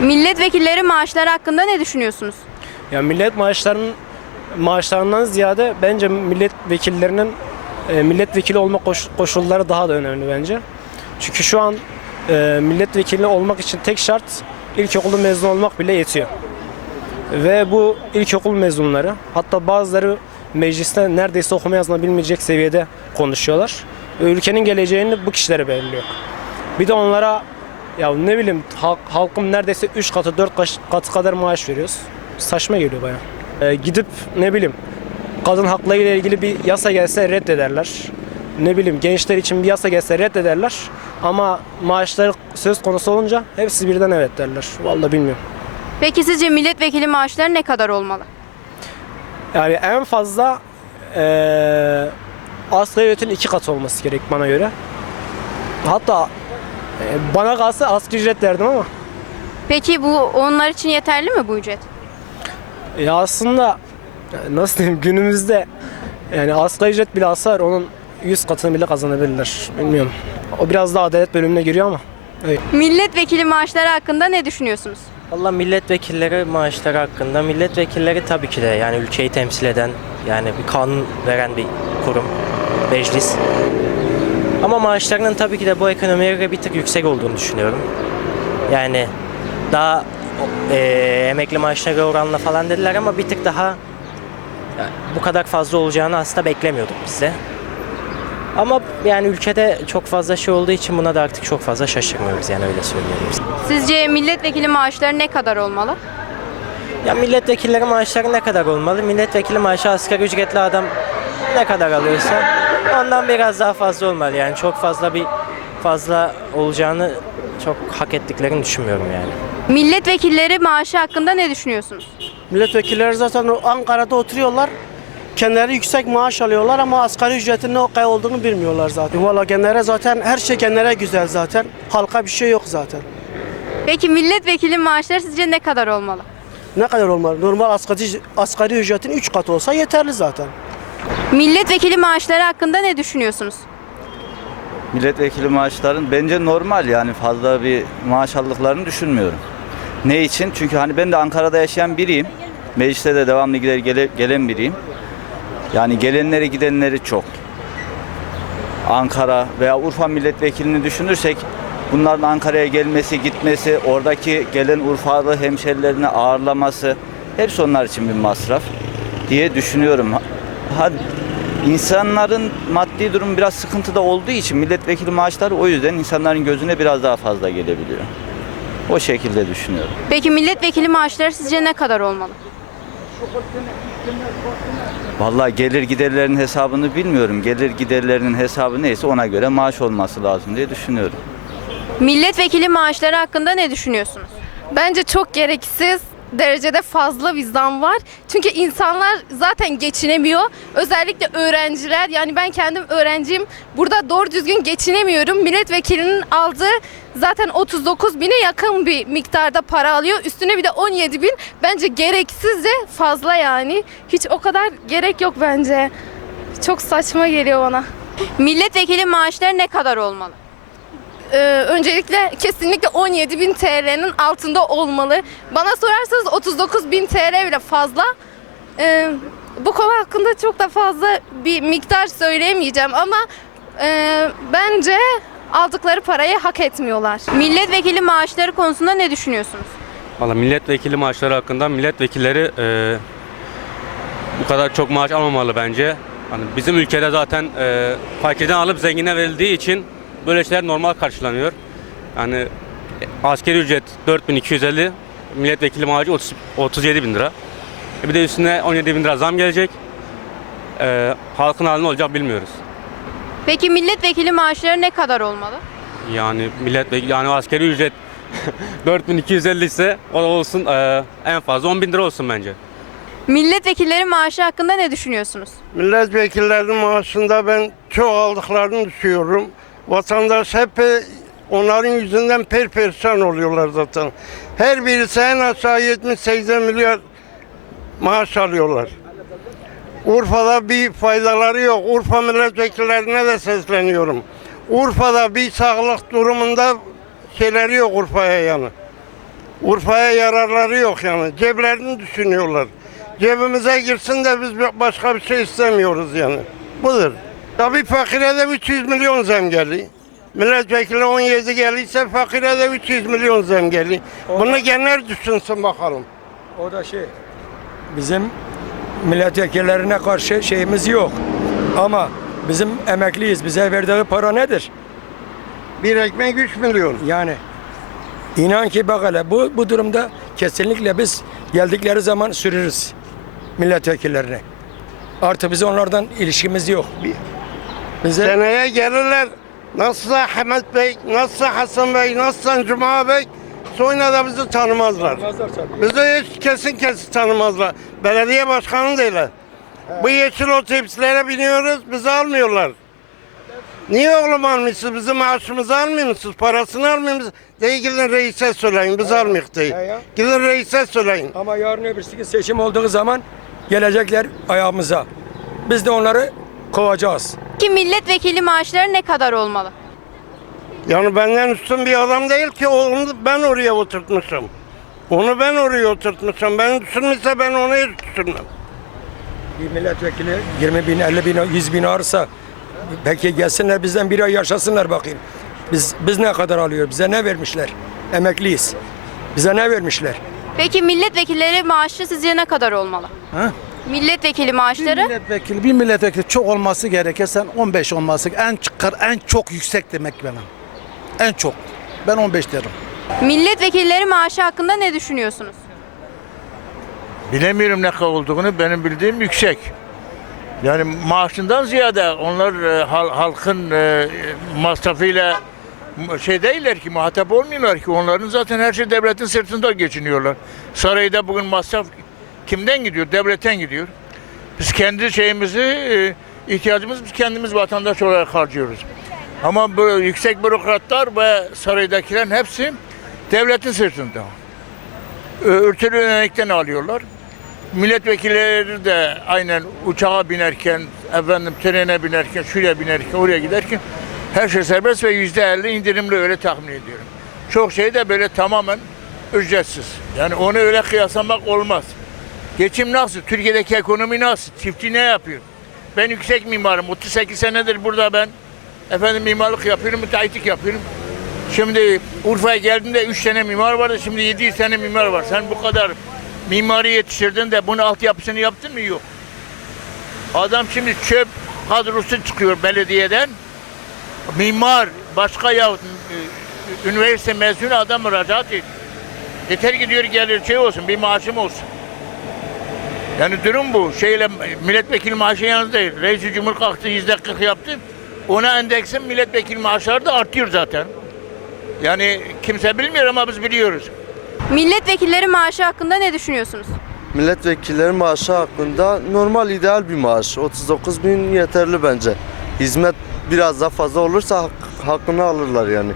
Milletvekilleri maaşları hakkında ne düşünüyorsunuz? Ya millet maaşlarının maaşlarından ziyade bence milletvekillerinin e, milletvekili olma koş- koşulları daha da önemli bence. Çünkü şu an e, milletvekili olmak için tek şart ilkokulu mezun olmak bile yetiyor. Ve bu ilkokul mezunları hatta bazıları mecliste neredeyse okuma yazma bilmeyecek seviyede konuşuyorlar. Ülkenin geleceğini bu kişilere belirliyor. Bir de onlara ya ne bileyim halk, halkın neredeyse 3 katı 4 katı kadar maaş veriyoruz. Saçma geliyor baya. Ee, gidip ne bileyim kadın hakları ile ilgili bir yasa gelse reddederler. Ne bileyim gençler için bir yasa gelse reddederler. Ama maaşları söz konusu olunca hepsi birden evet derler. Vallahi bilmiyorum. Peki sizce milletvekili maaşları ne kadar olmalı? Yani en fazla eee asgari ücretin iki katı olması gerek bana göre. Hatta e, bana kalsa asgari ücret derdim ama Peki bu onlar için yeterli mi bu ücret? ya aslında e, nasıl diyeyim günümüzde yani asgari ücret bile alsa onun 100 katını bile kazanabilirler. Bilmiyorum. O biraz daha adalet bölümüne giriyor ama. Milletvekili maaşları hakkında ne düşünüyorsunuz? Valla milletvekilleri maaşları hakkında milletvekilleri tabii ki de yani ülkeyi temsil eden yani bir kanun veren bir kurum meclis. Ama maaşlarının tabii ki de bu ekonomiye göre bir tık yüksek olduğunu düşünüyorum. Yani daha eee, emekli maaşına göre oranla falan dediler ama bir tık daha yani bu kadar fazla olacağını aslında beklemiyorduk biz de. Ama yani ülkede çok fazla şey olduğu için buna da artık çok fazla şaşırmıyoruz yani öyle söyleyelim. Sizce milletvekili maaşları ne kadar olmalı? Ya milletvekilleri maaşları ne kadar olmalı? Milletvekili maaşı asgari ücretli adam ne kadar alıyorsa ondan biraz daha fazla olmalı. Yani çok fazla bir fazla olacağını çok hak ettiklerini düşünmüyorum yani. Milletvekilleri maaşı hakkında ne düşünüyorsunuz? Milletvekilleri zaten Ankara'da oturuyorlar. Kendileri yüksek maaş alıyorlar ama asgari ücretin ne kadar olduğunu bilmiyorlar zaten. Valla kendileri zaten her şey kendilerine güzel zaten. Halka bir şey yok zaten. Peki milletvekili maaşları sizce ne kadar olmalı? Ne kadar olmalı? Normal asgari, asgari ücretin 3 katı olsa yeterli zaten. Milletvekili maaşları hakkında ne düşünüyorsunuz? milletvekili maaşların bence normal yani fazla bir maaş aldıklarını düşünmüyorum. Ne için? Çünkü hani ben de Ankara'da yaşayan biriyim. Mecliste de devamlı gider gele- gelen biriyim. Yani gelenleri gidenleri çok. Ankara veya Urfa milletvekilini düşünürsek bunların Ankara'ya gelmesi, gitmesi, oradaki gelen Urfalı hemşerilerini ağırlaması hepsi onlar için bir masraf diye düşünüyorum. Ha, insanların maddi durum biraz sıkıntıda olduğu için milletvekili maaşları o yüzden insanların gözüne biraz daha fazla gelebiliyor. O şekilde düşünüyorum. Peki milletvekili maaşları sizce ne kadar olmalı? Vallahi gelir giderlerin hesabını bilmiyorum. Gelir giderlerinin hesabı neyse ona göre maaş olması lazım diye düşünüyorum. Milletvekili maaşları hakkında ne düşünüyorsunuz? Bence çok gereksiz derecede fazla zam var. Çünkü insanlar zaten geçinemiyor. Özellikle öğrenciler yani ben kendim öğrenciyim. Burada doğru düzgün geçinemiyorum. Milletvekilinin aldığı zaten 39 bine yakın bir miktarda para alıyor. Üstüne bir de 17 bin. Bence gereksizce fazla yani. Hiç o kadar gerek yok bence. Çok saçma geliyor bana. Milletvekili maaşları ne kadar olmalı? Ee, öncelikle kesinlikle 17 bin TL'nin altında olmalı. Bana sorarsanız 39 bin TL bile fazla. Ee, bu konu hakkında çok da fazla bir miktar söyleyemeyeceğim ama e, bence aldıkları parayı hak etmiyorlar. Milletvekili maaşları konusunda ne düşünüyorsunuz? Valla milletvekili maaşları hakkında milletvekilleri e, bu kadar çok maaş almamalı bence. Hani bizim ülkede zaten e, fakirden alıp zengine verildiği için böyle şeyler normal karşılanıyor. Yani askeri ücret 4250, milletvekili maaşı 30, 37 bin lira. E bir de üstüne 17 bin lira zam gelecek. E, halkın hali ne olacak bilmiyoruz. Peki milletvekili maaşları ne kadar olmalı? Yani milletvekili yani askeri ücret 4250 ise o da olsun e, en fazla 10 bin lira olsun bence. Milletvekilleri maaşı hakkında ne düşünüyorsunuz? Milletvekillerinin maaşında ben çok aldıklarını düşünüyorum. Vatandaş hep e, onların yüzünden perperişan oluyorlar zaten. Her birisi en aşağı 70-80 milyar maaş alıyorlar. Urfa'da bir faydaları yok. Urfa milletvekillerine de Urfa'ya yararları yok yani. Ceplerini düşünüyorlar. Cebimize girsin de biz başka bir şey istemiyoruz yani. Budur. Tabii fakire de 300 milyon zam geliyor. Milletvekili 17 gelirse fakire de 300 milyon zam geliyor. Bunu genel düşünsün bakalım. O da şey, bizim milletvekillerine karşı şeyimiz yok. Ama bizim emekliyiz. Bize verdiği para nedir? Bir ekmek 3 milyon. Yani inan ki bak hele bu, bu durumda kesinlikle biz geldikleri zaman sürürüz milletvekillerine. Artı biz onlardan ilişkimiz yok. Bize Seneye gelirler. Nasılsa Ahmet Bey, nasılsa Hasan Bey, nasılsa Cuma Bey sonra da bizi tanımazlar. Bizi hiç kesin kesin tanımazlar. Belediye başkanı öyle. Bu yeşil otobüslere biniyoruz, bizi almıyorlar. Niye oğlum almışsınız? Bizim maaşımızı almıyor musunuz? Parasını almıyor musunuz? Değil gidin reise söyleyin, biz almıyoruz değil. He ya. Gidin reise söyleyin. ama yarın öbürsü gün seçim olduğu zaman gelecekler ayağımıza. Biz de onları kovacağız. Ki milletvekili maaşları ne kadar olmalı? Yani benden üstün bir adam değil ki onu ben oraya oturtmuşum. Onu ben oraya oturtmuşum. Ben düşünmüşse ben onu hiç düşünmem. Bir milletvekili 20 bin, 50 bin, 100 bin arsa peki gelsinler bizden bir ay yaşasınlar bakayım. Biz biz ne kadar alıyor? Bize ne vermişler? Emekliyiz. Bize ne vermişler? Peki milletvekilleri maaşı sizce ne kadar olmalı? Ha? Milletvekili Bir maaşları milletvekili, bir milletvekili çok olması gerekirse 15 olması en çıkar en çok yüksek demek benim. En çok. Ben 15 derim. milletvekilleri maaşı hakkında ne düşünüyorsunuz? Bilemiyorum ne kadar olduğunu benim bildiğim yüksek. Yani maaşından ziyade onlar e, hal- halkın e, masrafıyla şey değiller ki muhatap olmuyorlar ki onların zaten her şey devletin sırtında geçiniyorlar. Sarayda bugün masraf kimden gidiyor? Devletten gidiyor. Biz kendi şeyimizi e, ihtiyacımızı biz kendimiz vatandaş olarak harcıyoruz. Ama bu yüksek bürokratlar ve saraydakilerin hepsi devletin sırtında. Örtülü önekten alıyorlar. Milletvekilleri de aynen uçağa binerken, efendim trene binerken, şuraya binerken, oraya giderken her şey serbest ve yüzde elli indirimli öyle tahmin ediyorum. Çok şey de böyle tamamen ücretsiz. Yani onu öyle kıyaslamak olmaz. Geçim nasıl? Türkiye'deki ekonomi nasıl? Çiftçi ne yapıyor? Ben yüksek mimarım. 38 senedir burada ben efendim mimarlık yapıyorum, müteahhitlik yapıyorum. Şimdi Urfa'ya geldiğinde 3 tane mimar vardı. Şimdi 700 tane mimar var. Sen bu kadar mimari yetiştirdin de bunun altyapısını yaptın mı? Yok. Adam şimdi çöp kadrosu çıkıyor belediyeden. Mimar, başka ya üniversite mezunu adam müracaat ediyor. Yeter ki diyor gelir şey olsun, bir maaşım olsun. Yani durum bu. Şeyle milletvekili maaşı yalnız değil. Reis Cumhur kalktı yüzde 40 yaptı. Ona endeksin milletvekili maaşları da artıyor zaten. Yani kimse bilmiyor ama biz biliyoruz. Milletvekilleri maaşı hakkında ne düşünüyorsunuz? Milletvekilleri maaşı hakkında normal ideal bir maaş. 39 bin yeterli bence. Hizmet biraz daha fazla olursa hak- hakkını alırlar yani.